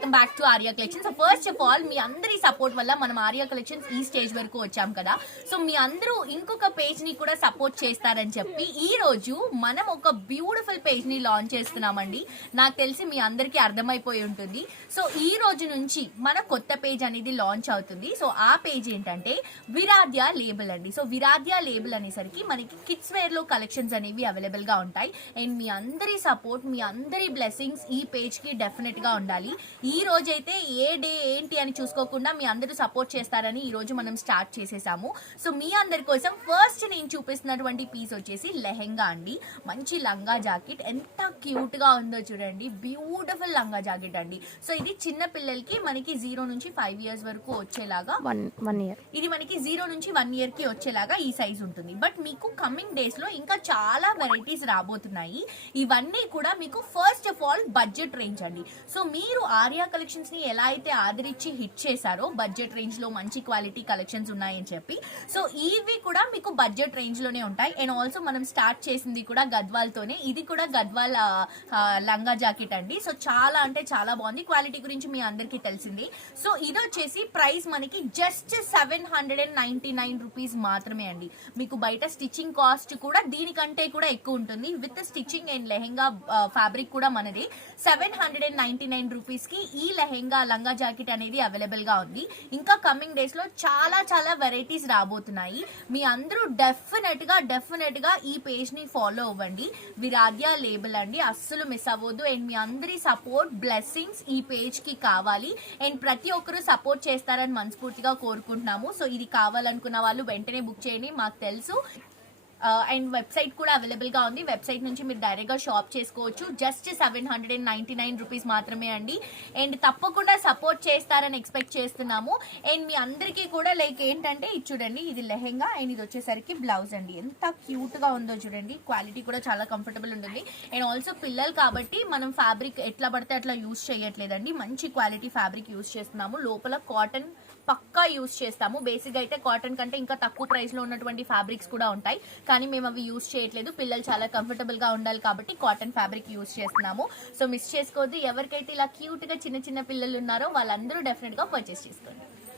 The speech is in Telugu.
Welcome back to Arya collections. So first of all మీ అందరి సపోర్ట్ వల్ల మనం ఆర్యా కలెక్షన్స్ ఈ స్టేజ్ వరకు వచ్చాం కదా. సో మీ అందరూ ఇంకొక పేజ్ ని కూడా సపోర్ట్ చేస్తారని చెప్పి ఈ రోజు మనం ఒక బ్యూటిఫుల్ పేజ్ ని లాంచ్ చేస్తున్నామండి. నాకు తెలిసి మీ అందరికీ అర్థమైపోయి ఉంటుంది. సో ఈ రోజు నుంచి మన కొత్త పేజ్ అనేది లాంచ్ అవుతుంది. సో ఆ పేజ్ ఏంటంటే విరాధ్య లేబుల్ అండి. సో విరాధ్య లేబుల్ అనేసరికి మనకి కిడ్స్ వేర్ లో కలెక్షన్స్ అనేవి అవైలబుల్ గా ఉంటాయి. అండ్ మీ అందరి సపోర్ట్, మీ అందరి బ్లెస్సింగ్స్ ఈ పేజ్ కి డెఫినెట్ గా ఉండాలి. ఈ రోజైతే ఏ డే ఏంటి అని చూసుకోకుండా మీ అందరూ సపోర్ట్ చేస్తారని ఈ రోజు మనం స్టార్ట్ చేసేసాము. సో మీ అందరి కోసం ఫస్ట్ నేను చూపిస్తున్నటువంటి పీస్ వచ్చేసి లెహెంగా అండి. మంచి లంగా జాకెట్, ఎంత క్యూట్ గా ఉందో చూడండి. బ్యూటిఫుల్ లంగా జాకెట్ అండి. సో ఇది చిన్న పిల్లలకి మనకి 0 నుంచి 5 years వరకు వచ్చేలాగా, 1 year ఇది మనకి 0 నుంచి 1 year కి వచ్చేలాగా ఈ సైజ్ ఉంటుంది. బట్ మీకు కమింగ్ డేస్ లో ఇంకా చాలా వెరైటీస్ రాబోతున్నాయి. ఇవన్నీ కూడా మీకు first of all budget range అండి. సో మీరు ఆర్యా కలెక్షన్స్ ని ఎలా అయితే ఆదరించి హిట్ చేశారో, బడ్జెట్ రేంజ్ లో మంచి క్వాలిటీ కలెక్షన్స్ ఉన్నాయని చెప్పి, సో ఇవి కూడా మీకు బడ్జెట్ రేంజ్ లోనే ఉంటాయి. అండ్ ఆల్సో మనం స్టార్ట్ చేసింది కూడా గద్వాల్ తోనే. ఇది కూడా గద్వాల్ లంగా జాకెట్ అండి. సో చాలా అంటే చాలా బాగుంది. క్వాలిటీ గురించి మీ అందరికీ తెలిసింది. సో ఇది వచ్చేసి ప్రైస్ మనకి జస్ట్ 799 రూపీస్ మాత్రమే అండి. మీకు బయట స్టిచ్చింగ్ కాస్ట్ కూడా దీనికంటే కూడా ఎక్కువ ఉంటుంది. With stitching and lehenga fabric కూడా మనది. 799 రూపీస్ కి ఈ లెహెంగా లంగా జాకెట్ అనేది అవైలబుల్ గా ఉంది. ఇంకా కమింగ్ డేస్ లో చాలా చాలా వెరైటీస్ రాబోతున్నాయి. మీ అందరూ డెఫినెట్ గా ఈ పేజ్ ని ఫాలో అవ్వండి. విరాధ్య లేబుల్ అండి, అస్సలు మిస్ అవ్వద్దు. అండ్ మీ అందరి సపోర్ట్, బ్లెస్సింగ్స్ ఈ పేజ్ కి కావాలి. అండ్ ప్రతి ఒక్కరు సపోర్ట్ చేస్తారని మనస్ఫూర్తిగా కోరుకుంటున్నాము. సో ఇది కావాలనుకున్న వాళ్ళు వెంటనే బుక్ చేయండి. మాకు తెలుసు. అండ్ వెబ్సైట్ కూడా అవైలబుల్ గా ఉంది. వెబ్సైట్ నుంచి మీరు డైరెక్ట్ గా షాప్ చేసుకోవచ్చు. జస్ట్ 799 రూపీస్ మాత్రమే అండి. అండ్ తప్పకుండా సపోర్ట్ చేస్తారని ఎక్స్పెక్ట్ చేస్తున్నాము. అండ్ మీ అందరికీ కూడా లైక్ ఏంటంటే ఇది చూడండి, ఇది లెహెంగా అండ్ ఇది వచ్చేసరికి బ్లౌజ్ అండి. ఎంత క్యూట్ గా ఉందో చూడండి. క్వాలిటీ కూడా చాలా కంఫర్టబుల్ ఉంటుంది. అండ్ ఆల్సో పిల్లలు కాబట్టి మనం ఫ్యాబ్రిక్ ఎట్లా పడితే అట్లా యూజ్ చేయట్లేదండి. మంచి క్వాలిటీ ఫ్యాబ్రిక్ యూజ్ చేస్తున్నాము. లోపల కాటన్ పక్కా యూజ్ చేస్తాము. బేసిక్ అయితే కాటన్ కంటే ఇంకా తక్కువ ప్రైస్ లో ఉన్నటువంటి ఫ్యాబ్రిక్స్ కూడా ఉంటాయి, కానీ మేము అవి యూజ్ చేయట్లేదు. పిల్లలు చాలా కంఫర్టబుల్ గా ఉండాలి కాబట్టి కాటన్ ఫ్యాబ్రిక్ యూజ్ చేస్తున్నాము. సో మిస్ చేసుకోవద్దు. ఎవరికైతే ఇలా క్యూట్ గా చిన్న చిన్న పిల్లలు ఉన్నారో వాళ్ళందరూ డెఫినెట్ గా పర్చేస్ చేసుకోండి.